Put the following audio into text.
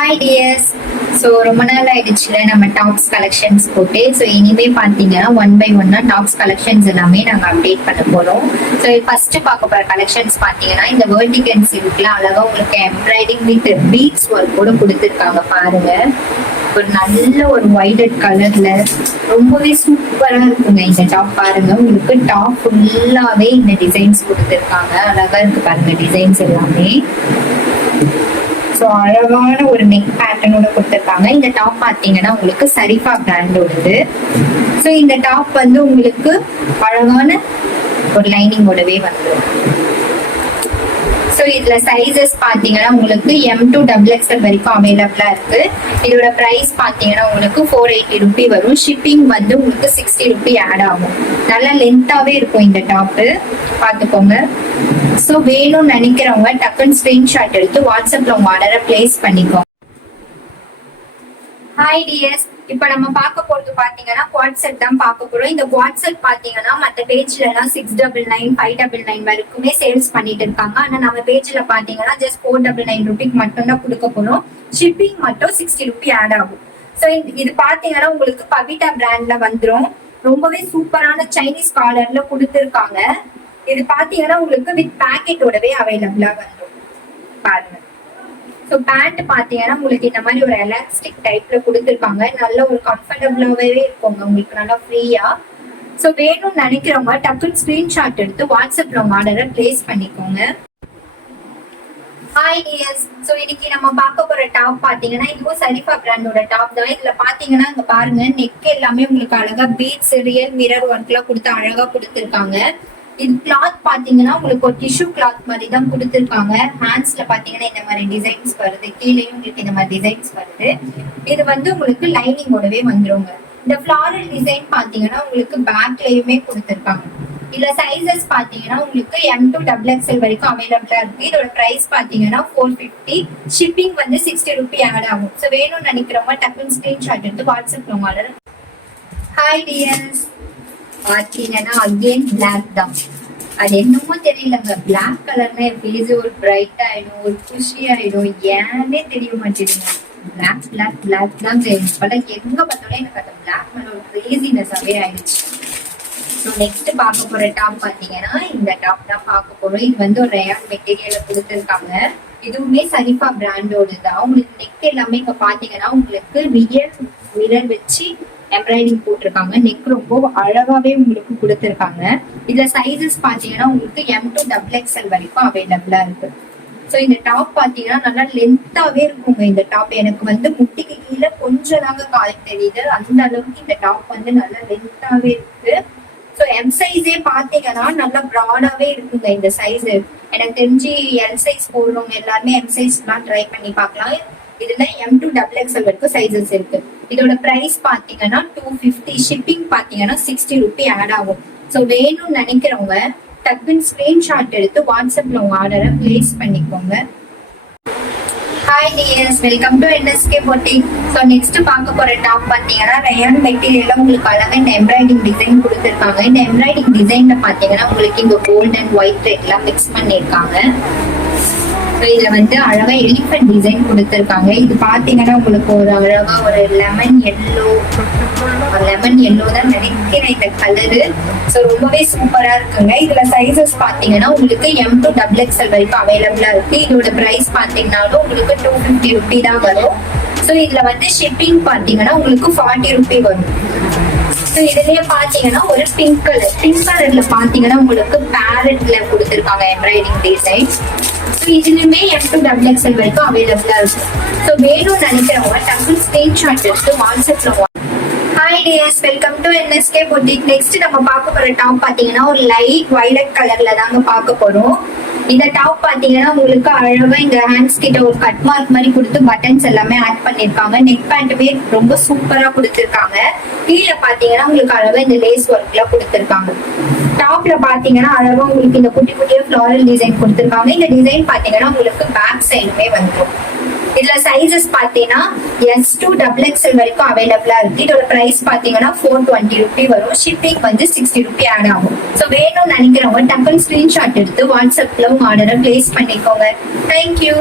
Hi tears. So ரொம்ப நாள் ஆயிடுச்சுல நம்ம டாப்ஸ் கலெக்ஷன்ஸ் போட்டு. ஸோ இனிமே பார்த்தீங்கன்னா ஒன் பை ஒன்னா டாப்ஸ் கலெக்ஷன்ஸ் எல்லாமே நாங்கள் அப்டேட் பண்ண போகிறோம். ஸோ ஃபர்ஸ்ட் பார்க்க போகிற கலெக்ஷன்ஸ் பார்த்தீங்கன்னா இந்த வெர்டிகன் சில்க்ல அழகாக உங்களுக்கு எம்ப்ராய்டிஙங் வித் பீட்ஸ் ஒர்க் கூட கொடுத்துருக்காங்க பாருங்க. ஒரு நல்ல ஒரு வைலட் கலர்ல ரொம்பவே சூப்பரா இருக்குங்க இந்த டாப். பாருங்க உங்களுக்கு டாப் ஃபுல்லாவே இந்த டிசைன்ஸ் கொடுத்துருக்காங்க. அழகா இருக்கு பாருங்க டிசைன்ஸ் எல்லாமே. ஸோ அழகான ஒரு நெக் பேட்டர்னோட கொடுத்துருக்காங்க. இந்த டாப் பார்த்தீங்கன்னா உங்களுக்கு சரிஃபா பிராண்டோடது. ஸோ இந்த டாப் வந்து உங்களுக்கு அழகான ஒரு லைனிங்கோடவே வந்துடும். ஸோ இதுல சைசஸ் பாத்தீங்கன்னா உங்களுக்கு M2XXL வரைக்கும் அவைலபிளா இருக்கு. இதோட பிரைஸ் பாத்தீங்கன்னா உங்களுக்கு 480 ரூபி வரும். ஷிப்பிங் வந்து உங்களுக்கு 60 ரூபி ஆட் ஆகும். நல்லா லென்த்தாவே இருக்கும் இந்த டாப்பு, பாத்துக்கோங்க. ஸோ வேணும்னு நினைக்கிறவங்க டக்குன்னு ஸ்கிரீன்ஷாட் எடுத்து வாட்ஸ்அப்ல உங்க ஆர்டரை பிளேஸ் பண்ணிக்கோங்க. ஹாய் டியர்ஸ், இப்ப நம்ம பார்க்க போறது பாத்தீங்கன்னா குவாட் செட் தான் பார்க்க போறோம். இந்த குவாட் செட் பாத்தீங்கன்னா மத்த பேஜ்ல எல்லாம் 699 599 வரைக்குமே சேல்ஸ் பண்ணிட்டு இருக்காங்க. ஆனா நம்ம பேஜ்ல பாத்தீங்கன்னா ஜஸ்ட் 499 ரூபிக்கு மட்டும் தான் கொடுக்க போறோம். ஷிப்பிங் மட்டும் 60 ரூபி ஆட் ஆகும். ஸோ இது பாத்தீங்கன்னா உங்களுக்கு பவிட்டா பிராண்ட்ல வந்துடும். ரொம்பவே சூப்பரான சைனீஸ் காலர்ல கொடுத்துருக்காங்க. இது பாத்தீங்கன்னா உங்களுக்கு வித் பேக்கெட்டோடவே அவைலபிளா வந்துடும் பாருங்க. ஸோ பேண்ட் பாத்தீங்கன்னா உங்களுக்கு இந்த மாதிரி ஒரு எலாஸ்டிக் டைப்ல கொடுத்துருக்காங்க. நல்ல ஒரு கம்ஃபர்டபுளாவே இருக்குங்க உங்களுக்கு, நல்லா ஃப்ரீயா. ஸோ வேணும்னு நினைக்கிறவங்க டக்குன்னு ஸ்கிரீன்ஷாட் எடுத்து வாட்ஸ்அப்ல உங்க ஆர்டரை பிளேஸ் பண்ணிக்கோங்க. ஹாய் டியர்ஸ், ஸோ இன்னைக்கு நம்ம பார்க்க போற டாப் பாத்தீங்கன்னா இதுவும் சரிஃபா பிராண்டோட டாப் தான். இதுல பாத்தீங்கன்னா இங்க பாருங்க நெக் எல்லாமே உங்களுக்கு அழகா பீட்ஸ் ரியல் மிரர் ஒர்க்லாம் கொடுத்து அழகா கொடுத்துருக்காங்க. இது கிளாத் பாத்தீங்கன்னா உங்களுக்கு ஒரு டிஷ்யூ கிளாத் மாதிரி தான் கொடுத்துருக்காங்க. ஹேண்ட்ஸ்ல பாத்தீங்கன்னா இந்த மாதிரி டிசைன்ஸ் வருது, கீழேயும் உங்களுக்கு இந்த மாதிரி டிசைன்ஸ் வருது. இது வந்து உங்களுக்கு லைனிங்கோடவே வந்துருங்க. இந்த ஃபிளாரல் டிசைன் பாத்தீங்கன்னா உங்களுக்கு பேக்லயுமே கொடுத்துருக்காங்க. இதுல சைசஸ் பாத்தீங்கன்னா உங்களுக்கு M2XXL வரைக்கும் அவைலபிளா இருக்கு. இதோட பிரைஸ் பாத்தீங்கன்னா 450. ஷிப்பிங் வந்து 60 ரூபி ஆட் ஆகும். ஸோ வேணும்னு நினைக்கிறவங்க டக்குன்னு ஸ்கிரீன்ஷாட் எடுத்து வாட்ஸ்அப்ல உங்க ஆர்டர். ஹாய் டியர்ஸ், பாத்தீங்கன்னா அகெயின் பிளாக் தான். அது என்னமோ தெரியலங்க, பிளாக் கலர்னா என் ஃபேஸ் ஒரு பிரைட் ஆயிடும், ஒரு குஷி ஆயிடும், ஏன்னே தெரிய மாட்டேங்குதுங்க. பிளாக் பிளாக் பிளாக் தான் இப்பெல்லாம் எங்க பார்த்தாலும் எனக்கு அந்த பிளாக் மேல ஒரு கிரேசினஸாவே ஆயிடுச்சு. ஸோ நெக்ஸ்ட் பார்க்க போற டாப் பாத்தீங்கன்னா இந்த டாப் தான் பார்க்க போறோம். இது வந்து ஒரு ரேயான் மெட்டீரியல்ல கொடுத்துருக்காங்க. இதுவுமே சரிஃபா பிராண்டோடு தான். உங்களுக்கு நெக் எல்லாமே இங்க பாத்தீங்கன்னா உங்களுக்கு ரியல் மிரர் வச்சு எம்ப்ராய்டிங் போட்டிருக்காங்க. நெக் ரொம்ப அழகாவே உங்களுக்கு கொடுத்துருக்காங்க. இதுல சைசஸ் பாத்தீங்கன்னா உங்களுக்கு M2XXL வரைக்கும் அவைலபிளா இருக்கு. ஸோ இந்த டாப் பாத்தீங்கன்னா நல்லா லென்த்தாவே இருக்குங்க. இந்த டாப் எனக்கு வந்து முட்டிக்கு கீழே கொஞ்சம் தாங்க கால் தெரியுது, அந்த அளவுக்கு இந்த டாப் வந்து நல்லா லென்த்தாவே இருக்கு. ஸோ எம் சைஸே பாத்தீங்கன்னா நல்லா ப்ராடாவே இருக்குங்க இந்த சைஸ். எனக்கு தெரிஞ்சு எல் சைஸ் போடுறவங்க எல்லாருமே எம் சைஸ்லாம் ட்ரை பண்ணி பார்க்கலாம். இதுல M2XXL வரைக்கும் சைசஸ் இருக்கு. இதோட பிரைஸ் பாத்தீங்கன்னா 250. ஷிப்பிங் பாத்தீங்கன்னா 60 ரூபி ஆட் ஆகும். ஸோ வேணும்னு நினைக்கிறவங்க டக்குன்னு ஸ்கிரீன்ஷாட் எடுத்து வாட்ஸ்அப்ல உங்க ஆர்டரை பிளேஸ் பண்ணிக்கோங்க. Hi tears, welcome to NSK Boutique. So next பார்க்க போற டாப் பாத்தீங்கன்னா ரயான் மெட்டீரியல்ல உங்களுக்கு அழகா இந்த எம்ப்ராய்டிங் டிசைன் கொடுத்துருக்காங்க. இந்த எம்ப்ராய்டிங் டிசைன்ல பாத்தீங்கன்னா உங்களுக்கு இங்க கோல்ட் அண்ட் ஒயிட் த்ரெட் எல்லாம் மிக்ஸ் பண்ணிருக்காங்க. இதுல வந்து அழகா எலிஃபென்ட் டிசைன் கொடுத்துருக்காங்க. இது பாத்தீங்கன்னா உங்களுக்கு ஒரு அழகா ஒரு லெமன் எல்லோ தான் நினைக்கிறேன் இந்த கலரு. ஸோ ரொம்பவே சூப்பரா இருக்குங்க. இதுல சைசஸ் பாத்தீங்கன்னா உங்களுக்கு M2XXL வரைக்கும் அவைலபிளா இருக்கு. இதோட பிரைஸ் பாத்தீங்கன்னாலும் உங்களுக்கு 250 ரூபி தான் வரும். ஸோ இதுல வந்து ஷிப்பிங் பாத்தீங்கன்னா உங்களுக்கு 40 ரூபி வரும். ஸோ இதுலயே பாத்தீங்கன்னா ஒரு பிங்க் கலர்ல பாத்தீங்கன்னா உங்களுக்கு பேரட்ல கொடுத்துருக்காங்க எம்ப்ராய்டிங் டிசைன். ஸோ இதுலயுமே M2XXL வரைக்கும் அவைலபிளா இருக்கு. ஸோ வேணும்னு நினைக்கிறவங்க டக்குன்னு ஸ்கிரீன்ஷாட் எடுத்து வாட்ஸ்அப்ல. Hi tears, welcome to NSK Boutique. Next நம்ம பார்க்க போற டாப் பாத்தீங்கன்னா ஒரு லைட் வயலட் கலர்ல தாங்க பார்க்க போறோம். இந்த டாப் பாத்தீங்கன்னா உங்களுக்கு அழகா இந்த ஹேண்ட்ஸ் கிட்ட ஒரு கட் மார்க் மாதிரி கொடுத்து பட்டன்ஸ் எல்லாமே ஆட் பண்ணிருக்காங்க. நெக் பேண்ட்டுமே ரொம்ப சூப்பரா கொடுத்துருக்காங்க. கீழே பாத்தீங்கன்னா உங்களுக்கு அழகா இந்த லேஸ் ஒர்க் எல்லாம் கொடுத்துருக்காங்க. டாப்ல பாத்தீங்கன்னா அழகா உங்களுக்கு இந்த குட்டி குட்டியா ஃபிளாரல் டிசைன் கொடுத்துருக்காங்க. இந்த டிசைன் பாத்தீங்கன்னா உங்களுக்கு பேக் சைடுமே வந்துடும். இதுல சைசஸ் பாத்தீங்கன்னா S2XXL வரைக்கும் அவைலபிளா இருக்கு. இதோட பிரைஸ் பாத்தீங்கன்னா 420 ரூபி வரும். ஷிப்பிங் வந்து 60 ரூபி ஆட் ஆகும். ஸோ வேணும்னு நினைக்கிறவங்க டக்குன்னு ஸ்கிரீன்ஷாட் எடுத்து வாட்ஸ்அப்ல உங்க ஆர்டரை பிளேஸ் பண்ணிக்கோங்க. தேங்க்யூ.